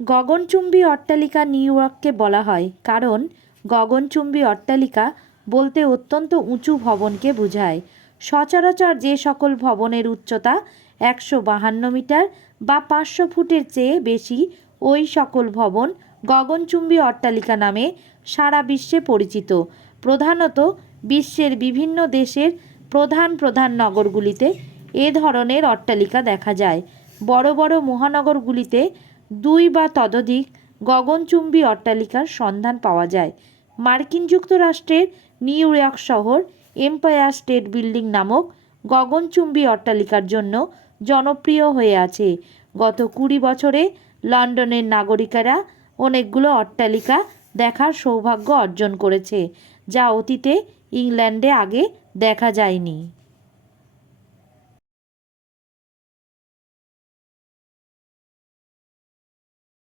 গগনচুম্বী অট্টালিকা নিউ ইয়র্ককে বলা হয়, কারণ গগনচুম্বী অট্টালিকা বলতে অত্যন্ত উঁচু ভবনকে বোঝায়। সচরাচর যে সকল ভবনের উচ্চতা একশো বাহান্ন মিটার বা পাঁচশো ফুটের চেয়ে বেশি, ওই সকল ভবন গগনচুম্বী অট্টালিকা নামে সারা বিশ্বে পরিচিত। প্রধানত বিশ্বের বিভিন্ন দেশের প্রধান প্রধান নগরগুলিতে এ ধরনের অট্টালিকা দেখা যায়। বড় বড় মহানগরগুলিতে দুই বা ততোধিক গগনচুম্বী অট্টালিকার সন্ধান পাওয়া যায়। মার্কিন যুক্তরাষ্ট্রের নিউ ইয়র্ক শহর এম্পায়ার স্টেট বিল্ডিং নামক গগনচুম্বী অট্টালিকার জন্য জনপ্রিয় হয়ে আছে। গত কুড়ি বছরে লন্ডনের নাগরিকেরা অনেকগুলো অট্টালিকা দেখার সৌভাগ্য অর্জন করেছে, যা অতীতে ইংল্যান্ডে আগে দেখা যায়নি।